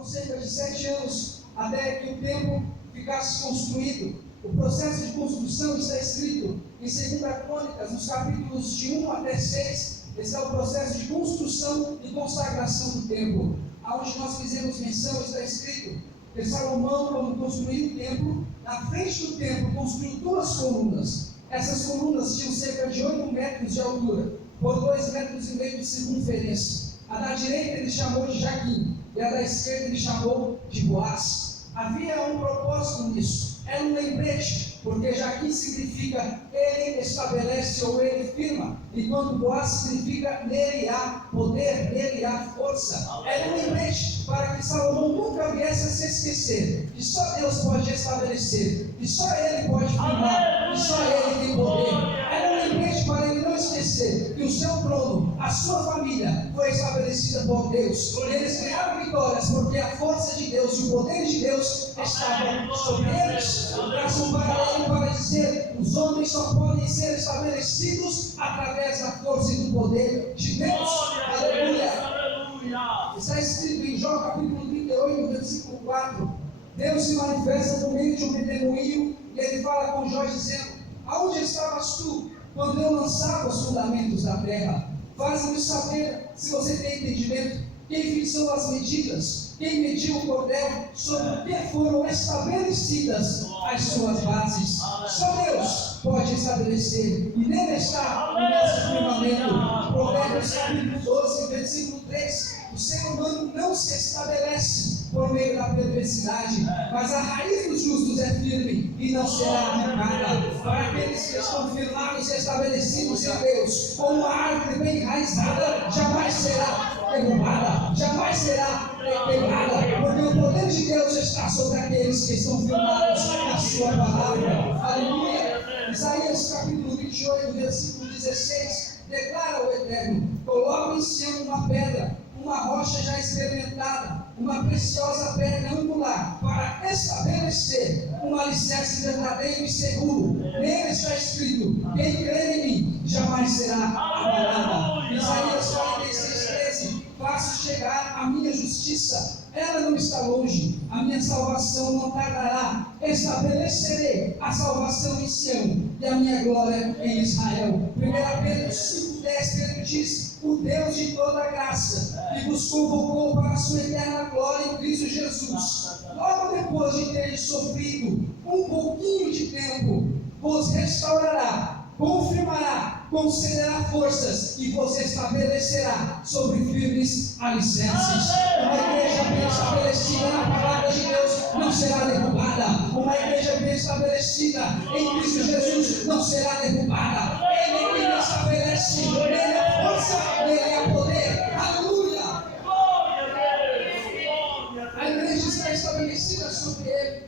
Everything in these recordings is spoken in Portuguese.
Foram cerca de 7 anos até que o templo ficasse construído. O processo de construção está escrito em 2 Crônicas, nos capítulos de 1 até 6. Esse é o processo de construção e consagração do templo. Aonde nós fizemos menção, está escrito que Salomão, quando construiu o templo, na frente do templo construiu 2 colunas. Essas colunas tinham cerca de 8 metros de altura, por 2,5 metros de circunferência. A da direita ele chamou de Jaquim, e a da esquerda ele chamou de Boaz. Havia um propósito nisso, era um lembrete, porque Jaquim significa ele estabelece ou ele firma, enquanto Boaz significa nele há poder, nele há força. Era um lembrete para que Salomão nunca viesse a se esquecer que só Deus pode estabelecer, que só Ele pode firmar, que só Ele tem poder. Era um lembrete para ele não esquecer que o seu trono, a sua família foi estabelecida por Deus. Eles ganharam vitórias porque a força de Deus e o poder de Deus estavam sobre eles. Traço um paralelo para dizer: os homens só podem ser estabelecidos através da força e do poder de Deus. Aleluia! Está escrito em Jó capítulo 38, versículo 4. Deus se manifesta no meio de um redemoinho e ele fala com Jó dizendo: aonde estavas tu quando eu lançava os fundamentos da terra? Faz-me saber se você tem entendimento. Quem fixou as medidas? Quem mediu o cordel? Sobre o que foram estabelecidas as suas bases? Só Deus pode estabelecer, e nele está o nosso firmamento. Provérbios capítulo 12, versículo 3. O ser humano não se estabelece por meio da perversidade, mas a raiz dos justos é firme e não será arrancada. Para aqueles que estão firmados e estabelecidos em Deus, como uma árvore bem enraizada, jamais será derrubada, jamais será quebrada, porque o poder de Deus está sobre aqueles que estão firmados na sua palavra. Aleluia! Isaías capítulo 28, versículo 16, declara o Eterno: coloca em Sião uma pedra, uma rocha já experimentada, uma preciosa pedra angular, para estabelecer um alicerce verdadeiro e seguro. Nele está escrito: quem crê em mim jamais será abalado. Isaías 46, 13: faço chegar a minha justiça, ela não está longe, a minha salvação não tardará. Estabelecerei a salvação em Sião e a minha glória em Israel. 1 Pedro 5,10, Pedro diz: o Deus de toda graça, que vos convocou para a sua eterna glória em Cristo Jesus, logo depois de teres sofrido um pouquinho de tempo, vos restaurará, confirmará, concederá forças e vos estabelecerá sobre firmes alicerces. Uma igreja bem estabelecida na palavra de Deus não será derrubada. Uma igreja bem estabelecida em Cristo Jesus não será derrubada. Ele é quem estabelece, Ele é força, Ele é poder. Aleluia! A igreja está estabelecida sobre Ele,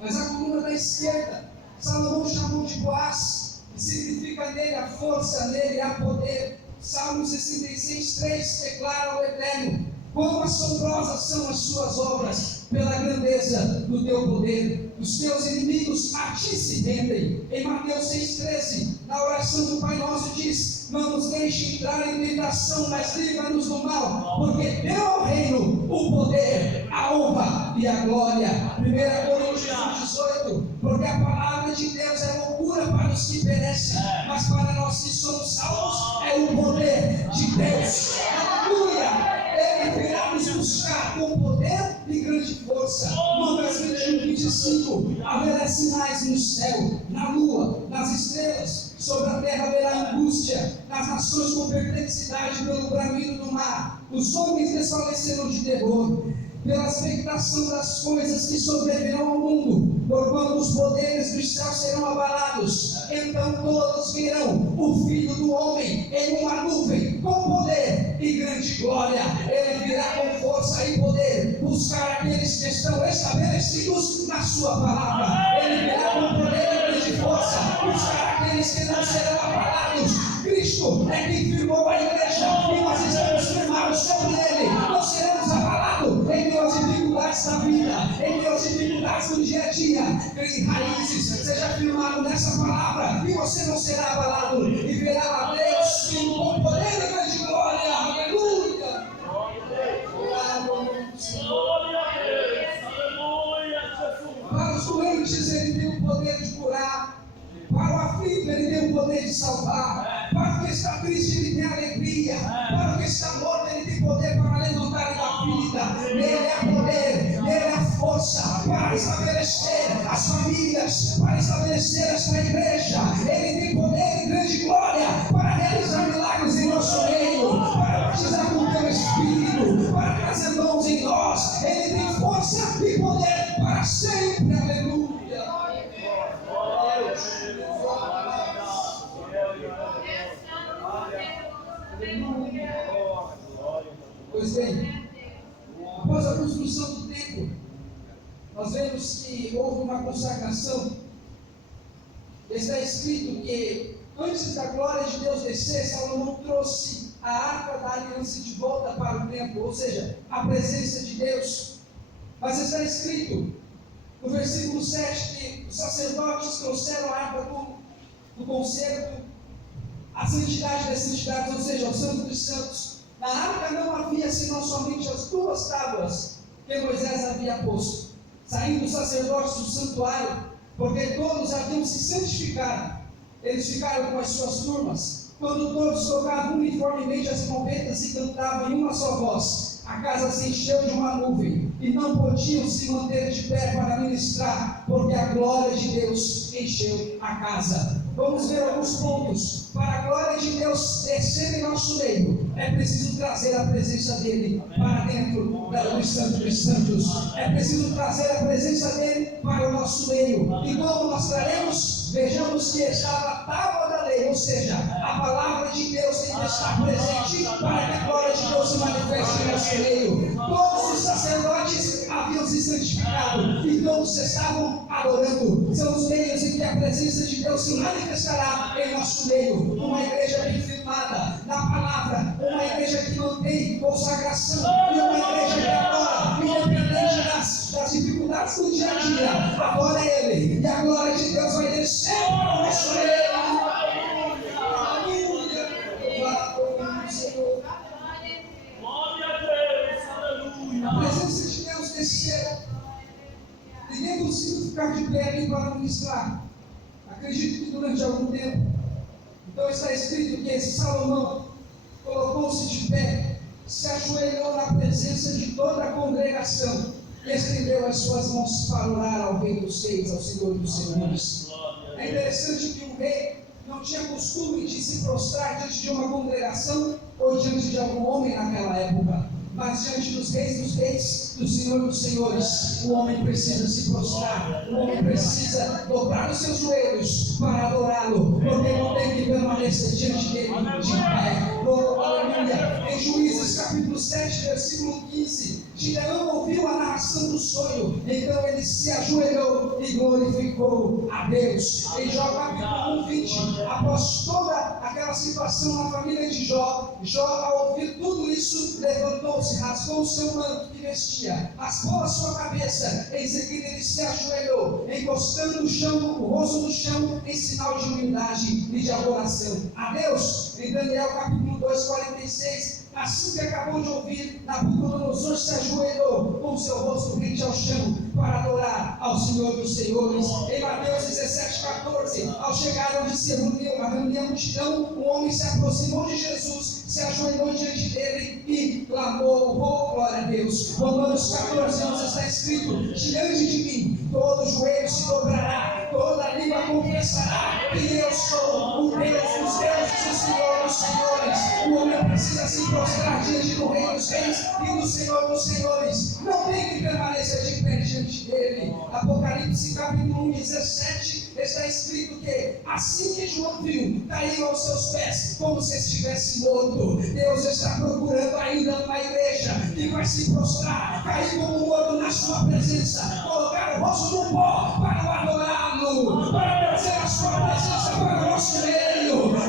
mas a coluna da esquerda, Salomão chamou de Boaz, que significa nele a força, nele há poder. Salmo 66, 3 declara ao Eterno: quão assombrosas são as suas obras, pela grandeza do teu poder. Os teus inimigos a ti se rendem. Em Mateus 6,13, na oração do Pai Nosso diz: não nos deixe entrar em tentação, mas livra-nos do mal, porque teu é o reino, o poder, a honra e a glória. 1 Coríntios 18, porque a palavra de Deus é loucura para os que perecem, mas para nós que somos salvos é o poder de Deus. Aleluia! Ele virá nos buscar com poder e grande força. Lucas 21, 25: haverá sinais no céu, na lua, nas estrelas, sobre a terra haverá angústia, nas nações com perplexidade pelo bramido do mar. Os homens desfalecerão de terror, pela expectação das coisas que sobrevirão ao mundo, porquanto os poderes dos céus serão abalados. Então todos verão o Filho do Homem em uma nuvem, com poder e grande glória. Ele virá com força e poder buscar aqueles que estão estabelecidos na sua palavra. Ele virá com poder e grande força buscar aqueles que não serão abalados. Cristo é quem firmou a igreja e nós estamos firmados sobre Ele. Não seremos abalados em meio às dificuldades da vida, em meio às dificuldades do dia a dia. Em raízes, seja firmado nessa palavra e você não será abalado e verá a Deus com poder e grande glória. Aleluia! Glória a Deus. os doentes Ele tem o poder de curar. Para o aflito Ele tem o poder de salvar. Para o que está triste Ele tem alegria. Para o que está morto Ele tem poder para levantar da vida. Nele há poder, nele há força para estabelecer as famílias, para estabelecer esta igreja. Ele tem poder e grande glória para realizar milagres em nosso meio, para batizar com o teu Espírito, para trazer dons em nós. Ele tem força e poder para sempre. Aleluia. Pois bem, após a construção do templo, nós vemos que houve uma consagração. Está escrito que antes da glória de Deus descer, Salomão trouxe a arca da aliança de volta para o templo, ou seja, a presença de Deus. Mas está escrito no versículo 7 que os sacerdotes trouxeram a arca do concerto, a santidade das santidades, ou seja, o santo dos santos. Na arca não havia senão somente as 2 tábuas que Moisés havia posto. Saindo os sacerdotes do santuário, porque todos haviam se santificado, eles ficaram com as suas turmas. Quando todos tocavam uniformemente as trombetas e cantavam em uma só voz, a casa se encheu de uma nuvem, e não podiam se manter de pé para ministrar, porque a glória de Deus encheu a casa. Vamos ver alguns pontos. Para a glória de Deus descer em nosso meio, é preciso trazer a presença dEle para dentro dos santos dos santos. É preciso trazer a presença dEle para o nosso meio. E como nós traremos? Vejamos que estava a tábua da lei, ou seja, a palavra de Deus tem que estar presente para que a glória de Deus se manifeste em nosso meio. Todos os sacerdotes haviam se santificado e todos estavam adorando. São os meios em que a presença de Deus se manifestará em nosso meio. Uma igreja bem firmada na palavra, uma igreja que mantém consagração e uma igreja que adora, independente das dificuldades do dia a dia, adora Ele e a glória de Deus vai descer para o nosso meio. Aleluia! Glória Senhor. A presença de Deus desceu. Ninguém conseguiu ficar de pé ali para ministrar. Acredito que durante algum tempo. Então está escrito que Salomão colocou-se de pé, se ajoelhou na presença de toda a congregação e estendeu as suas mãos para orar ao Rei dos Reis, ao Senhor dos Senhores. É interessante que um rei não tinha costume de se prostrar diante de uma congregação ou diante de algum homem naquela época. Mas diante dos reis, do Senhor dos senhores, o homem precisa se prostrar, o homem precisa dobrar os seus joelhos para adorá-lo, porque não tem que permanecer diante dele de pé. Oh, aleluia! Em Juízes capítulo 7, versículo 15, Gideão ouviu a narração do sonho, então ele se ajoelhou e glorificou a Deus. Em Jó capítulo 1, 20, após toda aquela situação na família de Jó, ao ouvir tudo isso, levantou-se, rasgou o seu manto que vestia, raspou a sua cabeça, em seguida ele se ajoelhou, encostando o rosto no chão, em sinal de humildade e de adoração a Deus. Em Daniel capítulo 2, 46, assim que acabou de ouvir, Nabucodonosor se ajoelhou com o seu rosto rente ao chão para adorar ao Senhor dos Senhores. Em Mateus 17, 14, ao chegar onde se reuniu a multidão, um homem se aproximou de Jesus, se ajoelhou diante dele e clamou: oh, glória a Deus. Romanos 14, 11 está escrito: diante de mim todo joelho se dobrará, toda língua confessará que eu sou o Deus dos deuses, o Senhor dos senhores. O homem precisa se prostrar diante do Rei dos reis e do Senhor dos senhores. Não tem que permanecer de pé diante dele. Apocalipse capítulo 1, 17 está escrito que assim que João viu, caiu aos seus pés como se estivesse morto. Deus está procurando ainda uma igreja que vai se prostrar, cair como morto na sua presença, colocar o rosto no pó para o adorá-lo, para trazer a sua presença para o nosso meio.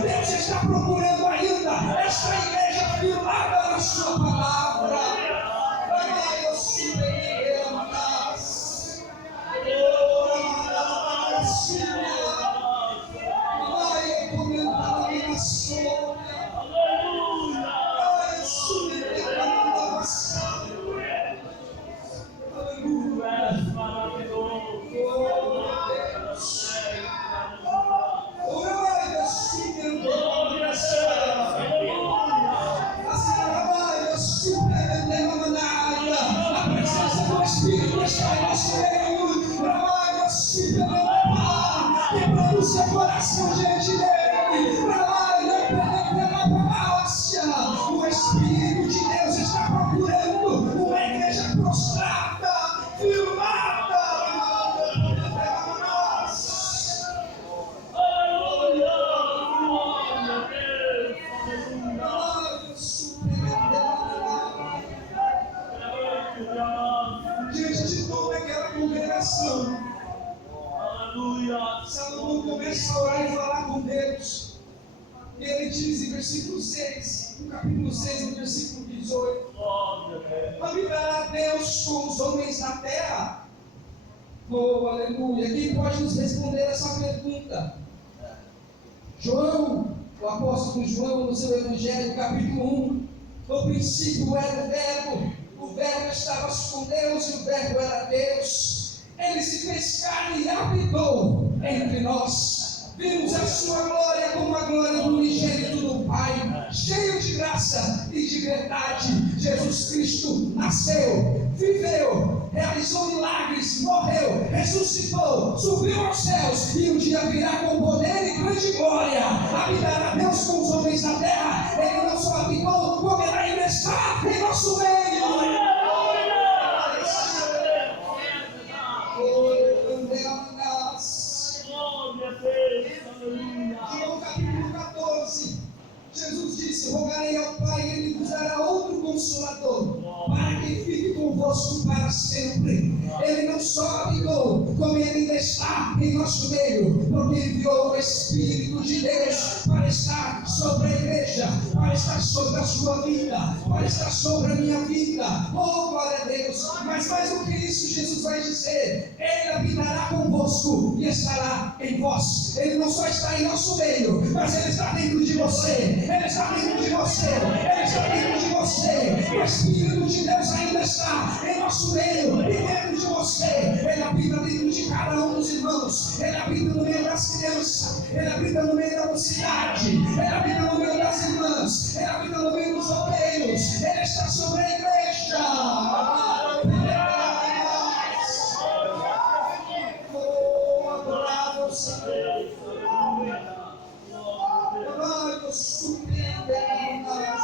Deus está procurando ainda esta igreja firmada na sua palavra. está em nosso meio. Trabalha, se prepara, quebrando seu coração diante dele. Trabalha, o Espírito de Deus está procurando uma igreja prostrada, firmada. Diante de toda aquela congregação, Salomão começa a orar e falar com Deus. E ele diz em versículo 6, no capítulo 6, no versículo 18: habitará Deus com os homens na terra? Oh, aleluia! Quem pode nos responder essa pergunta? João, o apóstolo João, no seu Evangelho, capítulo 1: no princípio era o verbo estava com Deus e o verbo era Deus. Ele se fez carne e habitou entre nós. Vimos a sua glória como a glória do unigênito do Pai, cheio de graça e de verdade. Jesus Cristo nasceu, viveu, realizou milagres, morreu, ressuscitou, subiu aos céus e um dia virá com poder e grande glória. Habitará Deus com os homens na terra. Ele não só habitou, como ele ainda está em nosso meio. João capítulo 14, Jesus disse: rogarei ao Pai e Ele vos dará outro Consolador, para que fique convosco para sempre. Ele não só habitou, como Ele ainda está em nosso meio, porque enviou o Espírito de Deus para estar sobre a igreja, para estar sobre a sua vida, para estar sobre a minha vida. Oh, glória a Deus! Mas mais do que isso, Jesus vai dizer: Ele habitará convosco e estará em vós. Ele não só está em nosso meio, mas Ele está dentro de você. Ele está dentro de você. Ele está dentro de você. O Espírito de Deus ainda está em nosso meio e dentro de você. Ele habita dentro de cada um dos irmãos. Ele habita no meio das crianças. Ele habita no meio da mocidade. Ele habita no meio das irmãs. Ele habita no meio dos obreiros. Ele está sobre a igreja. Oh, adorado ao Senhor. Adorado, surpreendendo-nos.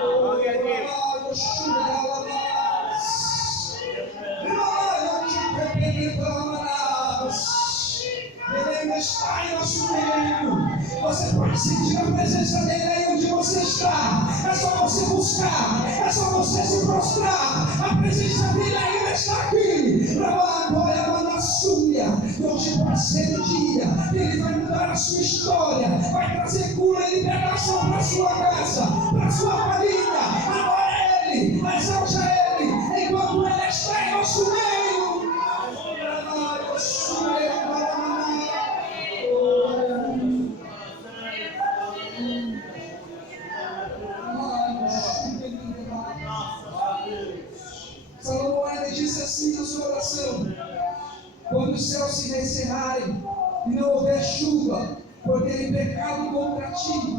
Glória a Deus. Ele está em nosso meio. Você pode sentir a presença dele aí onde você está. É só você buscar, é só você se prostrar. A presença dele ainda está aqui. Hoje vai ser o dia. Ele vai mudar a sua história, vai trazer cura e libertação para a sua casa, para a sua família. Adora Ele, exalte Ele, enquanto Ele está em nosso meio. Salomão ainda disse assim na sua oração: quando os céus se encerrarem e não houver chuva, por terem pecado contra ti,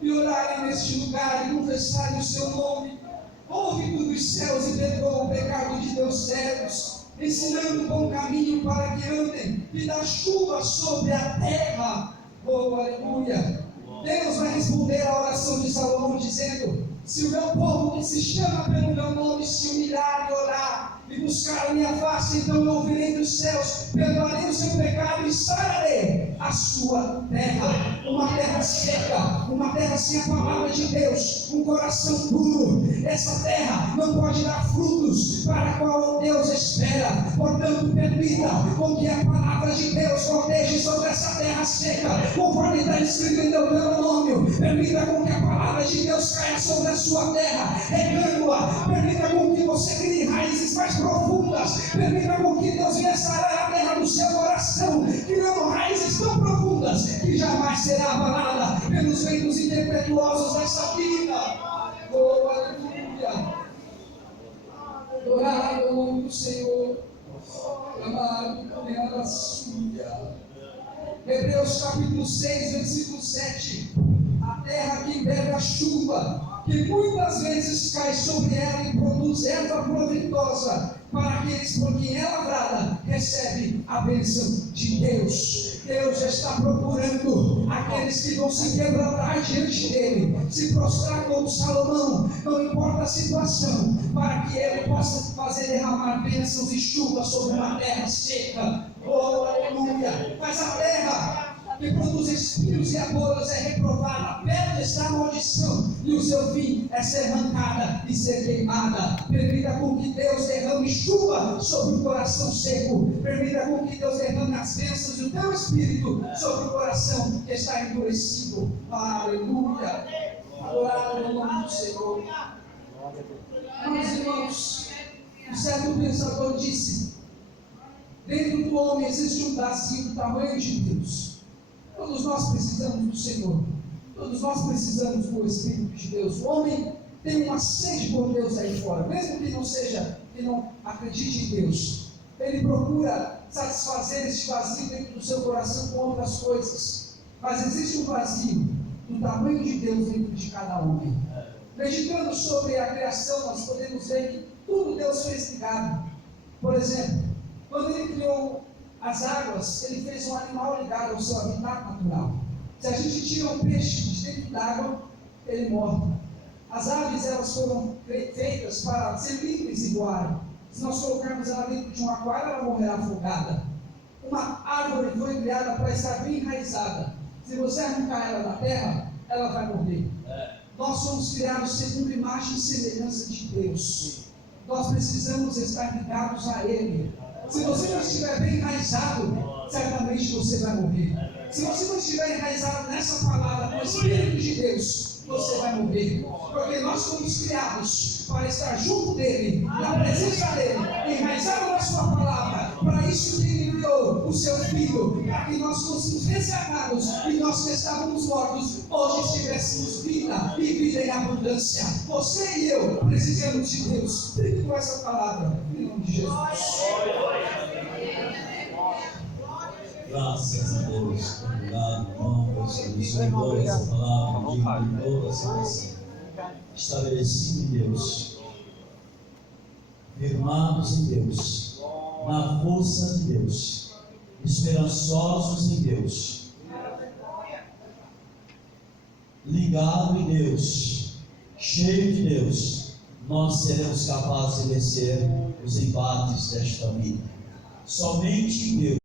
e orarem neste lugar e confessarem o seu nome, ouve tu dos céus e perdoa o pecado de teus servos, ensinando o bom caminho para que andem, e dá chuva sobre a terra. Oh, aleluia! Deus vai responder à oração de Salomão dizendo: se o meu povo que se chama pelo meu nome se humilhar e orar e buscar a minha face, então eu ouvirei dos céus, perdoarei o seu pecado e sararei a sua terra. Uma terra seca, uma terra sem a palavra de Deus, um coração duro. Essa terra não pode dar frutos para a qual Deus espera. Portanto, permita com que a palavra de Deus proteja sobre essa terra seca, conforme está escrito em Deuteronômio. Permita com que a palavra de Deus caia sobre a sua terra, regando-a. Permita com que você crie raízes mais profundas. Permita com que Deus venha sarar a terra do seu coração, criando raízes tão profundas que jamais será abalada pelos ventos impetuosos dessa vida. Oh, aleluia! Adorado o nome do Senhor, amado pela sua. Hebreus capítulo 6, versículo 7. A terra que bebe a chuva chuva, que muitas vezes cai sobre ela e produz erva proveitosa para aqueles por quem é lavrada, recebe a bênção de Deus. Deus está procurando aqueles que vão se quebrantar diante dele, se prostrar como Salomão, não importa a situação, para que ele possa fazer derramar bênçãos e chuva sobre uma terra seca. Oh, aleluia! Mas a terra que produz espinhos e aboras é reprovada, perto está a maldição, e o seu fim é ser arrancada e ser queimada. Permita com que Deus derrame chuva sobre o coração seco, permita com que Deus derrame as bênçãos do teu espírito sobre o coração que está endurecido. Aleluia! Adorado o nome do Senhor. Meus irmãos, um certo pensador disse: dentro do homem existe um vazio do tamanho de Deus. Todos nós precisamos do Senhor, todos nós precisamos do Espírito de Deus. O homem tem uma sede por Deus aí fora, mesmo que não acredite em Deus. Ele procura satisfazer esse vazio dentro do seu coração com outras coisas, mas existe um vazio do tamanho de Deus dentro de cada homem. Meditando sobre a criação, nós podemos ver que tudo Deus fez ligado. Por exemplo, quando Ele criou as águas, Ele fez um animal ligado ao seu habitat natural. Se a gente tira um peixe de dentro d'água, ele morre. As aves, elas foram feitas para ser livres e voarem. Se nós colocarmos ela dentro de um aquário, ela morrerá afogada. Uma árvore foi criada para estar bem enraizada. Se você arrancar ela da terra, ela vai morrer. Nós somos criados segundo a imagem e semelhança de Deus. Nós precisamos estar ligados a Ele. Se você não estiver bem enraizado, certamente você vai morrer. Se você não estiver enraizado nessa palavra, com o Espírito de Deus, você vai morrer. Porque nós fomos criados para estar junto dEle, na presença dEle, enraizado na sua palavra. Para isso que Ele enviou o seu Filho, para que nós fôssemos resgatados e nós que estávamos mortos, hoje tivéssemos vida e vida em abundância. Você e eu precisamos de Deus. Fique com essa palavra, em nome de Jesus. Graças a Deus. Obrigado, irmão. Deus abençoe essa palavra de toda a salvação. Estabelecido em Deus, firmados em Deus, na força de Deus, esperançosos em Deus, ligado em Deus, cheio de Deus, nós seremos capazes de vencer os embates desta vida. Somente em Deus.